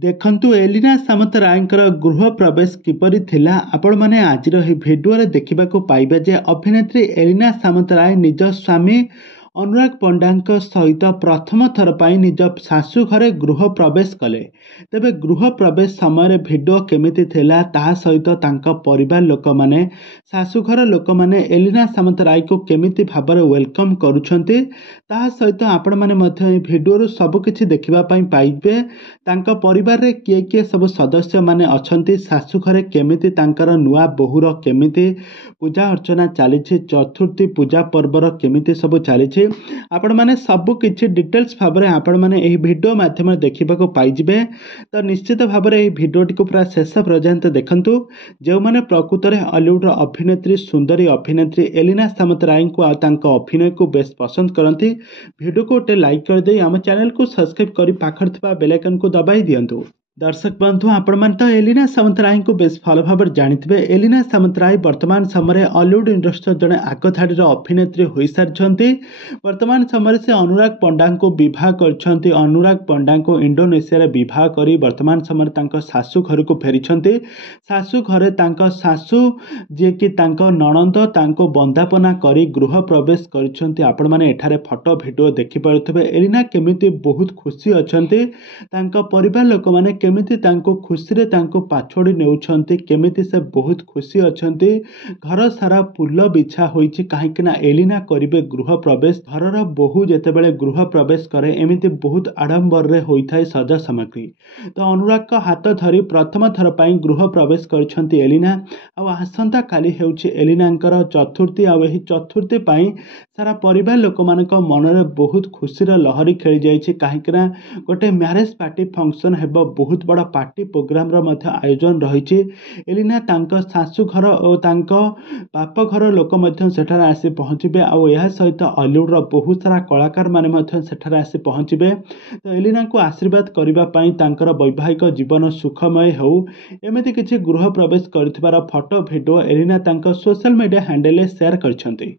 देखंतु एलिना सामंतरायଙ୍କର गृह प्रवेश किपरि थिला आपण माने आजिर ही भिडियो रे देखिबाको पाइबे जे अभिनेत्री एलिना सामंतराय निज स्वामी अनुराग पंडा सहित प्रथम थर पर निज शाशु घरे गृह प्रवेश कले। तेबे गृह प्रवेश समय भिडियो केमिति थिला ताहा सहित तांका परिवार लोक माने शाशु घर लोक माने एलिना सामंतराय को केमिति भाबरे वेलकम करूछंती ताहा सहित आपण माने मध्य भिडियो रु सब किछि देखिबा पई पाइबे। तांका परिवार रे किए किए सब सदस्य माने अछंती, शाशु घरे केमिति तांकर नुआ बहुर केमिति पूजा अर्चना चली, चतुर्थी पूजा पर्वर केमिति सब चली आपण माने सब किछि डिटेल्स भाव में आपण माने एही वीडियो माध्यम देखा पाइबे। तो निश्चित भाव में एही वीडियोटी को पूरा शेष पर्यंत देखंतु। जो माने प्रकृत में हॉलीवुड अभिनेत्री सुंदरी अभिनेत्री एलिना सामंतराय को अभिनय को बेस पसंद करती वीडियो को गोटे लाइक कर दे आम चैनल को सब्सक्राइब कर पाखर थिबा बेल आइकन को दबाई दियंतु। दर्शक बंधु आपण मान तो एलिना सामंतराय को बेस भल भाव जानते। एलिना सामंतराय वर्तमान समय हॉलीवुड इंडस्ट्री जड़े आग धाड़ी अभिनेत्री हो सारी। वर्तमान समय से अनुराग पंडा को विवाह कर अनुराग पंडा को इंडोनेशिया विवाह कर वर्तमान समय शाशु घर को फेरी। शाशु घरे शाशु जी कि नणंद बंदापना कर गृह प्रवेश कर आपण मैंने फोटो भिडियो देखिपे। एलिना केमिति बहुत खुशी अच्छा परिवार लोक मैंने केमिति तांको खुशी रे तांको पाछोड़ी नेउछंती, केमिति से बहुत खुशी अछंती। घर सारा फूल बिछा होईची काहेकि ना एलिना करिवे गृह प्रवेश। घरर बहु जेतेबेले गृह प्रवेश करे एमिति बहुत आडंबर रे होइथाय सजा सामग्री। तो अनुराग का हाथ धरी प्रथम थर पई गृह प्रवेश करछंती एलिना। आ आसंता काली हेउची एलिनांकर चतुर्थी। आ एही चतुर्थी पई सारा परिवार लोक मानक मनरे बहुत खुशीर लहरी खेली जाइछि काहेकि ना गोटे मैरेज पार्टी फंक्शन हेबो। बहुत बड़ा पार्टी प्रोग्राम आयोजन रही। एलिना तांको शाशु घर और बाप घर लोक सेठार आसी पहुँचे। आ सहित हॉलीवुड बहुत सारा कलाकार माने सेठार आसी पहुँचे। तो एलिना को आशीर्वाद करने वैवाहिक जीवन सुखमय हो एमती किसी गृह प्रवेश कर फोटो भिडियो एलिना सोशल मीडिया हैंडल शेयर करछंती।